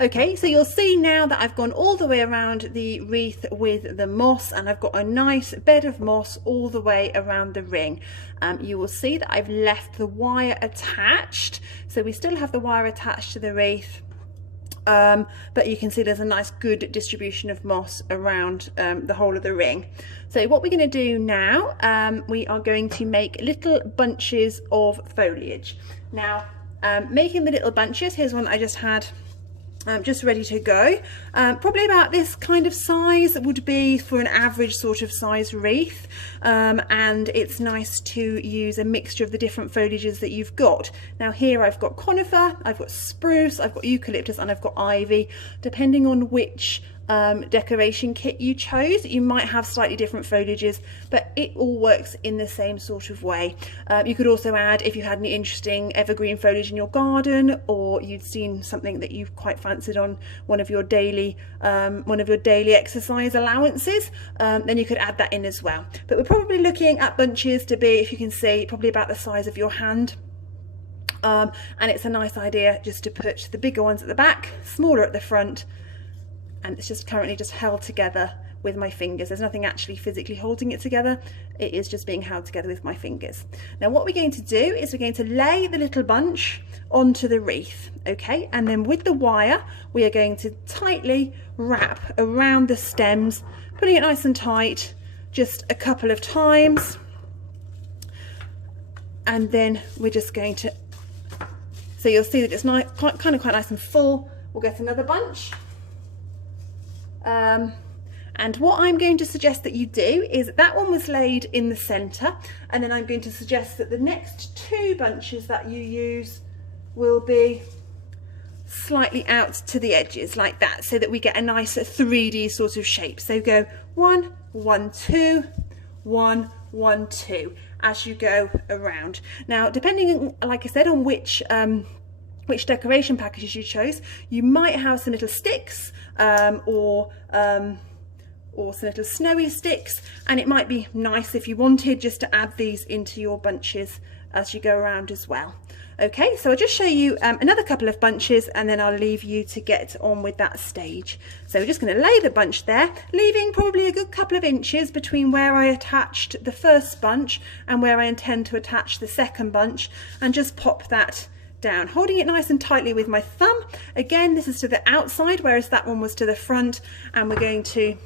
Okay, so you'll see now that I've gone all the way around the wreath with the moss, and I've got a nice bed of moss all the way around the ring. You will see that I've left the wire attached, so we still have the wire attached to the wreath, but you can see there's a nice good distribution of moss around the whole of the ring. So what we're going to do now, we are going to make little bunches of foliage. Now, making the little bunches, here's one that I just had just ready to go. Probably about this kind of size would be for an average sort of size wreath, and it's nice to use a mixture of the different foliages that you've got. Now here I've got conifer, I've got spruce, I've got eucalyptus, and I've got ivy. Depending on which decoration kit you chose, you might have slightly different foliages, but it all works in the same sort of way. You could also add, if you had any interesting evergreen foliage in your garden, or you'd seen something that you quite fancied on one of your daily exercise allowances, then you could add that in as well. But we're probably looking at bunches to be, if you can see, probably about the size of your hand. And it's a nice idea just to put the bigger ones at the back, smaller at the front, and it's just currently just held together with my fingers. There's nothing actually physically holding it together, it is just being held together with my fingers. Now what we're going to do is we're going to lay the little bunch onto the wreath, okay, and then with the wire we are going to tightly wrap around the stems, putting it nice and tight just a couple of times, and then we're just going to, so you'll see that it's nice, kind of quite nice and full. We'll get another bunch. And what I'm going to suggest that you do is that one was laid in the center, and then I'm going to suggest that the next two bunches that you use will be slightly out to the edges like that, so that we get a nice 3D sort of shape. So go 1, 1, 2, 1, 1, 2 as you go around. Now depending, like I said, on which decoration packages you chose, you might have some little sticks or some little snowy sticks, and it might be nice if you wanted just to add these into your bunches as you go around as well. Okay, so I'll just show you another couple of bunches, and then I'll leave you to get on with that stage. So we're just going to lay the bunch there, leaving probably a good couple of inches between where I attached the first bunch and where I intend to attach the second bunch, and just pop that down, holding it nice and tightly with my thumb. Again, this is to the outside, whereas that one was to the front, and we're going to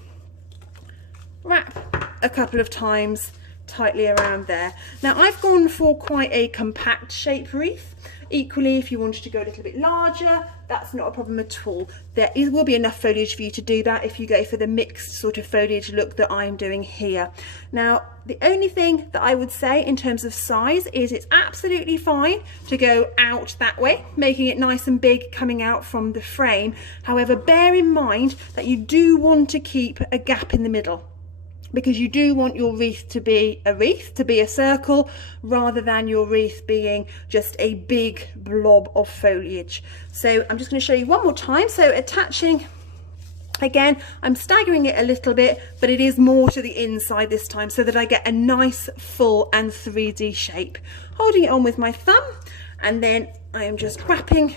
wrap a couple of times tightly around there. Now I've gone for quite a compact shape wreath. Equally, if you wanted to go a little bit larger, that's not a problem at all. There will be enough foliage for you to do that if you go for the mixed sort of foliage look that I'm doing here. Now, the only thing that I would say in terms of size is it's absolutely fine to go out that way, making it nice and big coming out from the frame. However, bear in mind that you do want to keep a gap in the middle, because you do want your wreath to be a circle, rather than your wreath being just a big blob of foliage. So I'm just going to show you one more time. So attaching, again, I'm staggering it a little bit, but it is more to the inside this time, so that I get a nice full and 3D shape. Holding it on with my thumb, and then I am just wrapping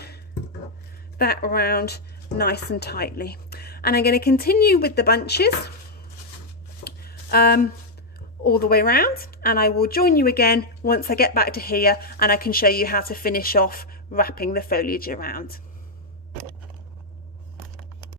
that around nice and tightly. And I'm going to continue with the bunches all the way around, and I will join you again once I get back to here and I can show you how to finish off wrapping the foliage around.